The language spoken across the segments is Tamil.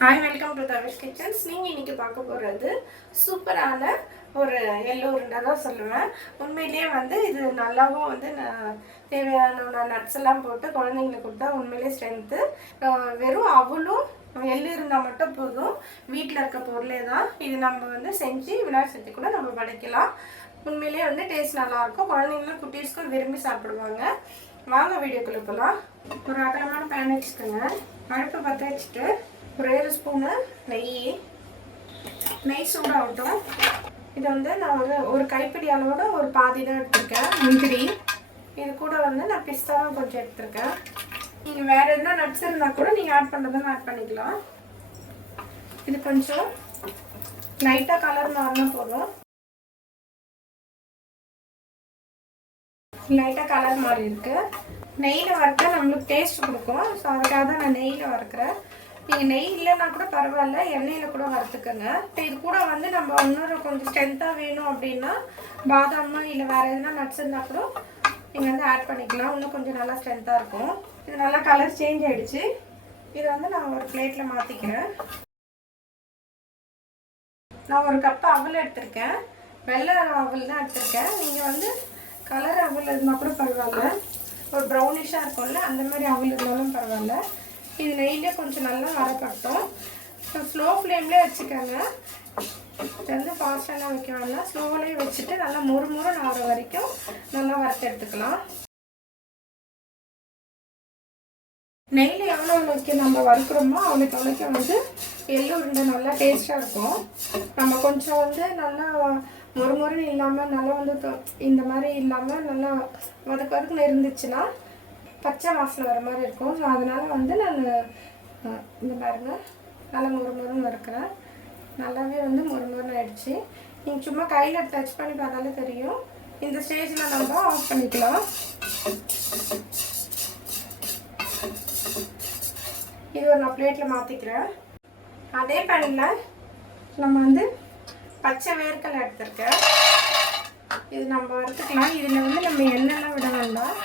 Hi welcome to Thavish kitchens நீங்கள் இன்னைக்கு பார்க்க போகிறது சூப்பரான ஒரு எல்லோ உருண்டை தான் சொல்லுவேன் உண்மையிலேயே வந்து இது நல்லாவும் வந்து நான் தேவையான நட்ஸ் எல்லாம் போட்டு குழந்தைங்களுக்கு கொடுத்தா உண்மையிலே ஸ்ட்ரென்த்து வெறும் அவளும் எள்ளு இருந்தால் மட்டும் போதும். வீட்டில் இருக்க பொருளே தான். இது நம்ம வந்து செஞ்சு விநாயகர் சதுர்த்தி கூட நம்ம படைக்கலாம். உண்மையிலேயே வந்து டேஸ்ட் நல்லாயிருக்கும். குழந்தைங்களும் குட்டீஸ்க்கும் விரும்பி சாப்பிடுவாங்க. வாங்க வீடியோக்குள்ளே போகலாம் ஒரு அகலமான பேன் வச்சுக்கோங்க. அடுப்பு பற்ற வச்சுட்டு ஒரு ஏழு ஸ்பூனு நெய் நெய் சூடாகட்டும். இது வந்து நான் வந்து ஒரு கைப்பிடி அளவோட ஒரு பாதி தான் எடுத்திருக்கேன் முந்திரி. இது கூட வந்து நான் பிஸ்தாவும் கொஞ்சம் எடுத்திருக்கேன். நீங்கள் வேறு எதுனா நட்ஸ் இருந்தால் கூட நீங்கள் ஆட் பண்ணுறதும் ஆட் பண்ணிக்கலாம். இது கொஞ்சம் லைட்டாக கலர் மாறினா போதும். லைட்டாக கலர் மாறி இருக்கு நெய்யில் வறுத்தா நம்மளுக்கு டேஸ்ட் கொடுக்கும். ஸோ அதுக்காக தான் நான் நெய்யில் வறுக்கிறேன். நீங்கள் நெய் இல்லைன்னா கூட பரவாயில்ல எண்ணெயில் கூட வறுத்துக்கோங்க. இப்போ இது கூட வந்து நம்ம இன்னொரு கொஞ்சம் ஸ்ட்ரென்த்தாக வேணும் அப்படின்னா பாதாம் இல்லை வேறு எதுனா நட்ஸ் இருந்தால் கூட நீங்கள் வந்து ஆட் பண்ணிக்கலாம். இன்னும் கொஞ்சம் நல்லா ஸ்ட்ரென்த்தாக இருக்கும். இது நல்லா கலர் சேஞ்ச் ஆகிடுச்சு இதை வந்து நான் ஒரு பிளேட்டில் மாற்றிக்கிறேன் நான் ஒரு கப் அவல் எடுத்திருக்கேன். வெள்ளை அவல் தான் எடுத்திருக்கேன். நீங்கள் வந்து கலர் அவல் இருந்தால் கூட பரவாயில்ல. ஒரு ப்ரௌனிஷாக இருக்கும்ல அந்த மாதிரி அவல் இருந்தாலும் பரவாயில்ல. இது நெய்லேயே கொஞ்சம் நல்லா வரப்பட்டோம் ஸோ ஸ்லோ ஃப்ளேம்லேயே வச்சுக்கோங்க. இது வந்து ஃபாஸ்ட்டாக வைக்க வேண்டாம் ஸ்லோவிலே வச்சுட்டு நல்லா மொறு மொறு நார வரைக்கும் நல்லா வறுத்து எடுத்துக்கலாம். நெய்யில் எவ்வளோ அளவுக்கு நம்ம வறுக்கிறோமோ அவளுக்கு அவளுக்கு வந்து எள்ளு உருண்டை நல்லா டேஸ்ட்டாக இருக்கும். நம்ம கொஞ்சம் வந்து நல்லா முறுமுறுன்னு இல்லாமல் நல்லா வந்து இந்த மாதிரி இல்லாமல் நல்லா வதக்கு வதக்குன்னு இருந்துச்சுன்னா பச்சை வாசனை வர மாதிரி இருக்கும். ஸோ அதனால் வந்து நான் இந்த பாருங்க. நல்லா மொறு மொறுன்னு நல்லாவே வந்து மொறு மொறுன்னு ஆயிடுச்சு. நீங்கள் சும்மா கையில் டச் பண்ணி பார்த்தாலே தெரியும். இந்த ஸ்டேஜில் நம்ம ஆஃப் பண்ணிக்கலாம். இது ஒரு நான் பிளேட்டில் மாற்றிக்கிறேன் அதே பேனில் நம்ம வந்து பச்சை வேர்க்கடலை எடுத்திருக்கேன். இது நம்ம வறுத்துக்கலாம். இதில் வந்து நம்ம எண்ணெய்லாம் விட வேண்டாம்.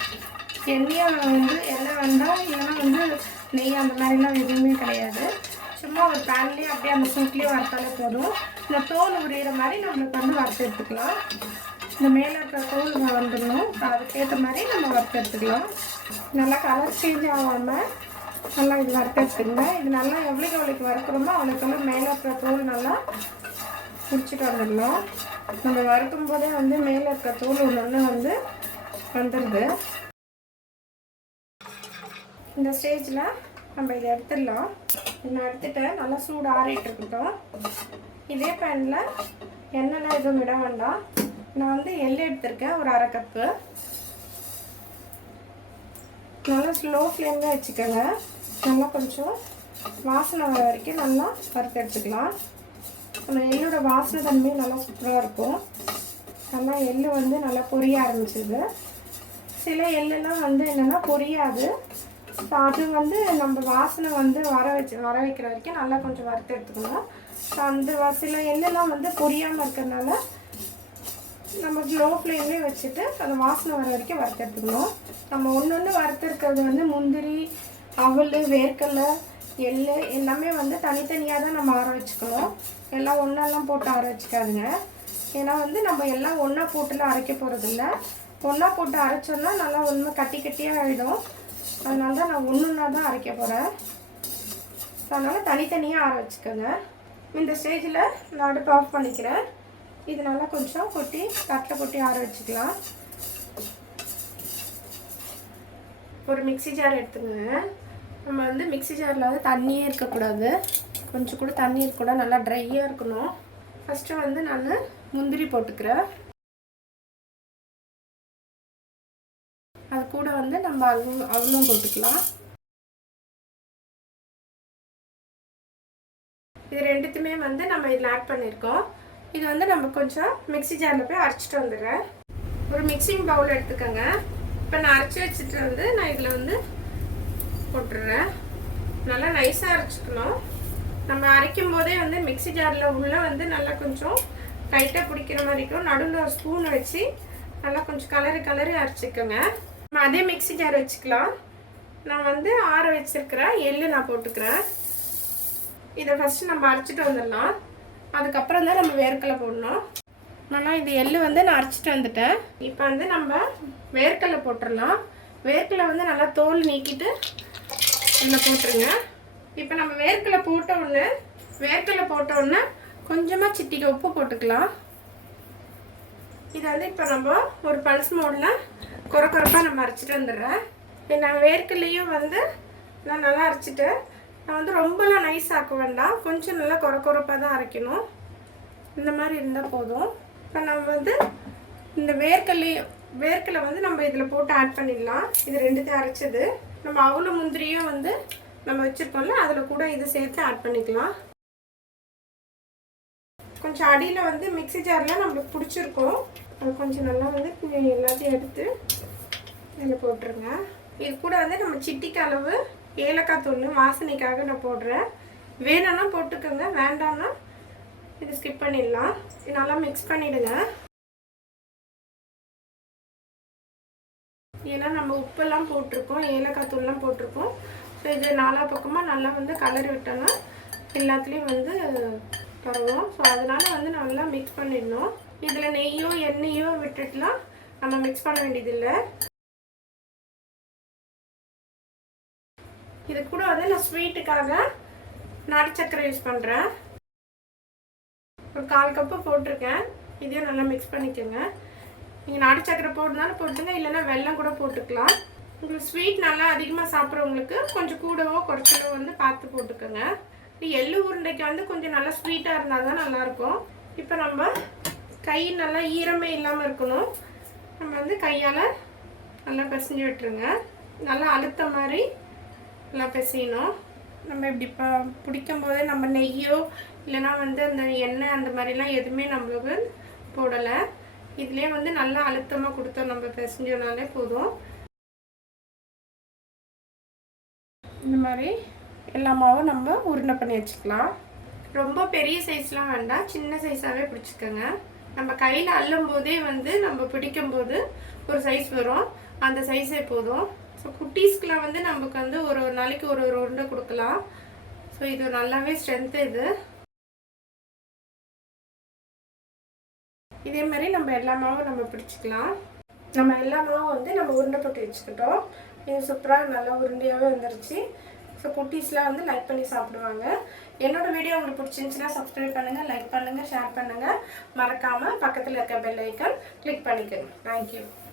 எண்ணெயாக வந்து எண்ணெய் வேண்டாம் இல்லைன்னா வந்து நெய் அந்த மாதிரிலாம் எதுவுமே கிடையாது. சும்மா ஒரு பேன்லேயே அப்படியே அந்த சூட்லேயே வறுத்தாலே போதும். இந்த தோல் உரியிற மாதிரி நம்மளுக்கு வந்து வறுத்து எடுத்துக்கலாம். இந்த மேலே இருக்கிற தோல் வந்துடணும். அதுக்கேற்ற மாதிரி நம்ம வறுத்து எடுத்துக்கலாம். நல்லா கலர் சேஞ்ச் ஆகாமல் நல்லா இது வறுத்து எடுத்துக்கங்க. இது நல்லா எவ்வளோக்கு எவ்வளோக்கு வறுக்கிறோமோ அவ்வளோக்கு வந்து மேலே இருக்கிற தோல் நல்லா பிடிச்சிட்டு வந்துடலாம் நம்ம வறுக்கும் போதே வந்து மேலே இருக்கிற தோல் ஒன்று ஒன்று வந்து வந்துடுது. இந்த ஸ்டேஜில் நம்ம இதை எடுத்துடலாம். நான் எடுத்துகிட்டு நல்லா சூடு ஆறிட்டு இருக்கட்டும். இதே பேனில் எண்ணெய்லாம் எதுவும் விட வேண்டாம். நான் வந்து எள் எடுத்திருக்கேன் ஒரு அரை கப்பு நல்லா ஸ்லோ ஃப்ளேமில் வச்சுக்கோங்க. நல்லா கொஞ்சம் வாசனை வர வரைக்கும் நல்லா வறுத்து எடுத்துக்கலாம். அந்த எள்ளோட வாசனை தன்மையும் நல்லா சூப்பராக இருக்கும். நல்லா எள்ளு வந்து நல்லா பொரிய ஆரம்பிச்சிது சில எள்ளெல்லாம் வந்து என்னென்னா பொரியாது. ஸோ அது வந்து நம்ம வாசனை வந்து வர வச்சு வர வைக்கிற வரைக்கும் நல்லா கொஞ்சம் வறுத்து எடுத்துக்கணும் ஸோ அந்த வ- சில வந்து பொரியாமல் இருக்கிறதுனால நம்ம லோ ஃப்ளேம்லேயே வச்சுட்டு அந்த வாசனை வர வரைக்கும் வறுத்து எடுத்துக்கணும். நம்ம ஒன்று ஒன்று வறுத்துருக்கிறது வந்து முந்திரி அவல் வேர்க்கடலை எள் எல்லாமே வந்து தனித்தனியாக தான் நம்ம ஆற வச்சுக்கணும். எல்லாம் ஒன்றெல்லாம் போட்டு ஆற வச்சுக்காதுங்க. ஏன்னா வந்து நம்ம எல்லாம் ஒன்றா போட்டுலாம் அரைக்க போகிறதில்ல ஒன்றா போட்டு அரைச்சோன்னா நல்லா ஒன்று கட்டி கட்டியாக ஆகிடும் அதனால தான் நான் ஒன்று ஒன்றா தான் அரைக்க போகிறேன் ஸோ அதனால் தனித்தனியாக ஆற வச்சுக்கோங்க. இந்த ஸ்டேஜில் நான் அடுப்பு ஆஃப் பண்ணிக்கிறேன். இது நல்லா கொஞ்சம் கொட்டி தட்டில் கொட்டி ஆற வச்சுக்கலாம். ஒரு மிக்ஸி ஜார் எடுத்துக்கோங்க. நம்ம வந்து மிக்ஸி ஜாரில் வந்து தண்ணியே இருக்கக்கூடாது. கொஞ்சம் கூட தண்ணி இருக்கக்கூடாது. நல்லா ட்ரையாக இருக்கணும். ஃபஸ்ட்டு வந்து நான் முந்திரி போட்டுக்கிறேன். வந்து நம்ம அவ்வளோ அவளும் போட்டுக்கலாம். இது ரெண்டுத்துமே வந்து நம்ம இதில் ஆட் பண்ணியிருக்கோம் இது வந்து நம்ம கொஞ்சம் மிக்ஸி ஜாரில் போய் அரைச்சிட்டு வந்துடுறேன். ஒரு மிக்சிங் பவுல் எடுத்துக்கோங்க. இப்போ நான் அரைச்சி வச்சுட்டு வந்து நான் இதில் வந்து போட்டுடுறேன். நல்லா நைஸாக அரைச்சிக்கணும். நம்ம அரைக்கும் போதே வந்து மிக்ஸி ஜாரில் உள்ளே வந்து நல்லா கொஞ்சம் டைட்டாக பிடிக்கிற மாதிரி இருக்கும். நடுவில் ஒரு ஸ்பூன் வச்சு நல்லா கொஞ்சம் கலரி கலரி அரைச்சிக்கோங்க. நம்ம அதே மிக்சி ஜார் வச்சுக்கலாம். நான் வந்து ஆற வச்சிருக்கிற எள்ளு நான் போட்டுக்கிறேன். இதை ஃபஸ்ட்டு நம்ம அரைச்சிட்டு வந்துடலாம். அதுக்கப்புறம் தான் நம்ம வேர்க்கடலை போடணும். ஆனால் இது எள்ளு வந்து நான் அரைச்சிட்டு வந்துட்டேன். இப்போ வந்து நம்ம வேர்க்கலை போட்டுடலாம். வேர்க்கடலை வந்து நல்லா தோல் நீக்கிட்டு இதில் போட்டுருங்க. இப்போ நம்ம வேர்க்கலை போட்ட உடனே வேர்க்கலை போட்ட உடனே கொஞ்சமாக சிட்டிக்கு உப்பு போட்டுக்கலாம். இதை வந்து இப்போ நம்ம ஒரு பல்ஸ் மோடில் குறை குறைப்பாக நம்ம அரைச்சிட்டு வந்துடுறேன். இப்போ நான் வேர்க்கடலையும் வந்து நான் நல்லா அரைச்சிட்டேன் நான் வந்து ரொம்பலாம் நைஸ் ஆக்க வேண்டாம். கொஞ்சம் நல்லா குறை குறைப்பாக தான் அரைக்கணும். இந்த மாதிரி இருந்தால் போதும். இப்போ நம்ம வந்து இந்த வேர்க்கல்லையும் வேர்க்கடலை வந்து நம்ம இதில் போட்டு ஆட் பண்ணிடலாம். இது ரெண்டுத்தையும் அரைச்சது. நம்ம அவ்வளோ முந்திரியும் வந்து நம்ம வச்சுருக்கோம்ல அதில் கூட இதை சேர்த்து ஆட் பண்ணிக்கலாம். கொஞ்சம் அடியில் வந்து மிக்ஸி ஜாரில் நம்மளுக்கு பிடிச்சிருக்கும். கொஞ்சம் நல்லா வந்து கொஞ்சம் எல்லாத்தையும் எடுத்து இதில் போட்டுருங்க. இது கூட வந்து நம்ம சிட்டிக்கு அளவு ஏலக்காய் தூள் வாசனைக்காக நான் போடுறேன். வேணும்னா போட்டுக்கோங்க வேண்டாம்னா இது ஸ்கிப் பண்ணிடலாம். இது நல்லா மிக்ஸ் பண்ணிவிடுங்க ஏன்னா நம்ம உப்பெல்லாம் போட்டிருக்கோம் ஏலக்காய் தூள்லாம் போட்டிருக்கோம். ஸோ இது நாலா பக்கமாக நல்லா வந்து கலர் விட்டோன்னா எல்லாத்துலேயும் வந்து பரவும் ஸோ அதனால் வந்து நல்லா மிக்ஸ் பண்ணிடணும். இதில் நெய்யோ எண்ணெயோ விட்டுட்டுலாம் நம்ம மிக்ஸ் பண்ண வேண்டியதில்லை. இது கூட வந்து நான் ஸ்வீட்டுக்காக நாட்டு சக்கரை யூஸ் பண்ணுறேன் ஒரு கால் கப்பு போட்டிருக்கேன். இதையும் நல்லா மிக்ஸ் பண்ணிக்கோங்க. நீங்கள் நாட்டு சக்கரை போடுறதுனால போட்டுங்க இல்லைன்னா வெல்லம் கூட போட்டுக்கலாம். உங்களுக்கு ஸ்வீட் நல்லா அதிகமாக சாப்பிட்றவங்களுக்கு கொஞ்சம் கூடவோ குறைச்சலோ வந்து பார்த்து போட்டுக்கோங்க. எள்ளு உருண்டைக்கு வந்து கொஞ்சம் நல்லா ஸ்வீட்டாக இருந்தால் தான் நல்லாயிருக்கும் இப்போ நம்ம கை நல்லா ஈரமே இல்லாமல் இருக்கணும். நம்ம வந்து கையால் நல்லா பிசைஞ்சு விட்டுருங்க. நல்லா அழுத்த மாதிரி நல்லா பிசையணும். நம்ம இப்படி ப பிடிக்கும் போதே நம்ம நெய்யோ இல்லைனா வந்து அந்த எண்ணெய் அந்த மாதிரிலாம் எதுவுமே நம்மளுக்கு போடலை. இதுலேயே வந்து நல்லா அழுத்தமாக கொடுத்தோம் நம்ம பிசைஞ்சோனாலே போதும். இந்த மாதிரி எல்லா மாவும் நம்ம உருண்டை பண்ணி வச்சுக்கலாம். ரொம்ப பெரிய சைஸ்லாம் வேண்டாம். சின்ன சைஸாகவே பிடிச்சிக்கோங்க. நம்ம கையில் அள்ளும் போதே வந்து நம்ம பிடிக்கும் போது ஒரு சைஸ் வரும். அந்த சைஸே போதும். ஸோ குட்டீஸ்க்குலாம் வந்து நமக்கு வந்து ஒரு ஒரு நாளைக்கு ஒரு ஒரு உருண்டை கொடுக்கலாம். ஸோ இது நல்லாவே ஸ்ட்ரென்த்து இது. இதே மாதிரி நம்ம எல்லா மாவும் நம்ம பிடிச்சிக்கலாம். நம்ம எல்லா மாவும் வந்து நம்ம உருண்டை போட்டு வச்சுக்கிட்டோம். இது சூப்பராக நல்லா உருண்டையாகவே வந்துருச்சு. ஸோ குட்டீஸ்லாம் வந்து லைக் பண்ணி சாப்பிடுவாங்க. என்னோட வீடியோ உங்களுக்கு பிடிச்சிருந்துச்சுன்னா சப்ஸ்கிரைப் பண்ணுங்கள் லைக் பண்ணுங்கள் ஷேர் பண்ணுங்கள் மறக்காமல் பக்கத்தில் இருக்க பெல் ஐக்கன் கிளிக் பண்ணிக்கணும் தேங்க்யூ